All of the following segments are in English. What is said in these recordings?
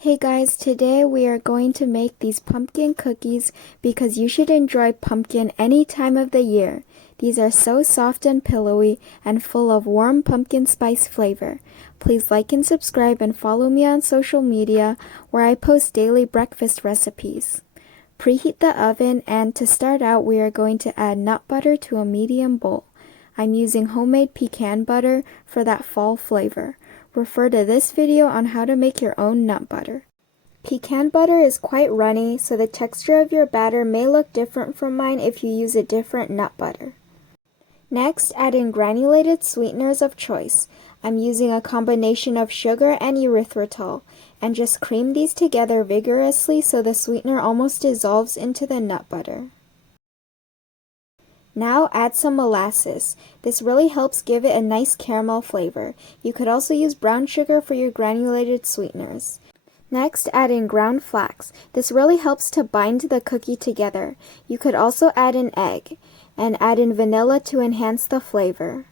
Hey guys, today we are going to make these pumpkin cookies because you should enjoy pumpkin any time of the year. These are so soft and pillowy and full of warm pumpkin spice flavor. Please like and subscribe and follow me on social media where I post daily breakfast recipes. Preheat the oven, and to start out we are going to add nut butter to a medium bowl. I'm using homemade pecan butter for that fall flavor. Refer to this video on how to make your own nut butter. Pecan butter is quite runny, so the texture of your batter may look different from mine if you use a different nut butter. Next, add in granulated sweeteners of choice. I'm using a combination of sugar and erythritol, and just cream these together vigorously so the sweetener almost dissolves into the nut butter. Now add some molasses. This really helps give it a nice caramel flavor. You could also use brown sugar for your granulated sweeteners. Next, add in ground flax. This really helps to bind the cookie together. You could also add an egg, and add in vanilla to enhance the flavor.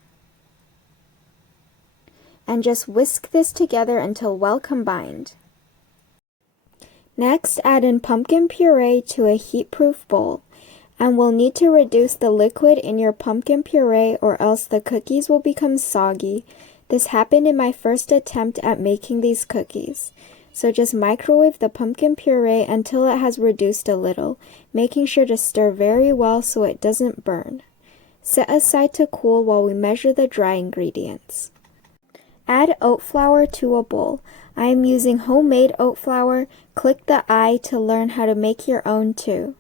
And just whisk this together until well combined. Next, add in pumpkin puree to a heat-proof bowl. And we'll need to reduce the liquid in your pumpkin puree or else the cookies will become soggy. This happened in my first attempt at making these cookies. So just microwave the pumpkin puree until it has reduced a little, making sure to stir very well so it doesn't burn. Set aside to cool while we measure the dry ingredients. Add oat flour to a bowl. I am using homemade oat flour. Click the I to learn how to make your own too.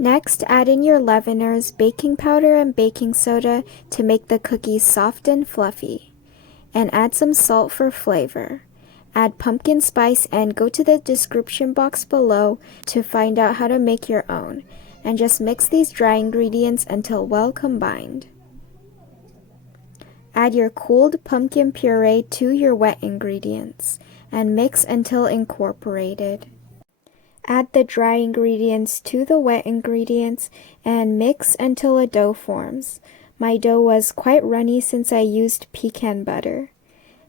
Next, add in your leaveners, baking powder and baking soda to make the cookies soft and fluffy. And add some salt for flavor. Add pumpkin spice and go to the description box below to find out how to make your own. And just mix these dry ingredients until well combined. Add your cooled pumpkin puree to your wet ingredients and mix until incorporated. Add the dry ingredients to the wet ingredients and mix until a dough forms. My dough was quite runny since I used pecan butter.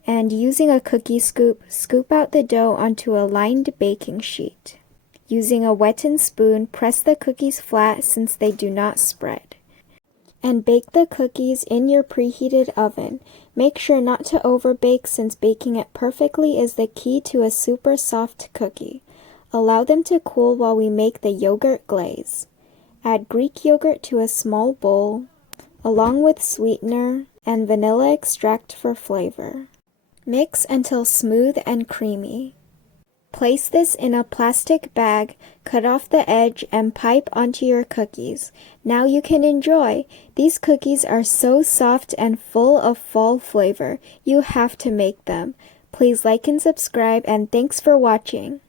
And using a cookie scoop, scoop out the dough onto a lined baking sheet. Using a wettened spoon, press the cookies flat since they do not spread. And bake the cookies in your preheated oven. Make sure not to overbake since baking it perfectly is the key to a super soft cookie. Allow them to cool while we make the yogurt glaze. Add Greek yogurt to a small bowl, along with sweetener and vanilla extract for flavor. Mix until smooth and creamy. Place this in a plastic bag, cut off the edge, and pipe onto your cookies. Now you can enjoy! These cookies are so soft and full of fall flavor. You have to make them. Please like and subscribe, and thanks for watching.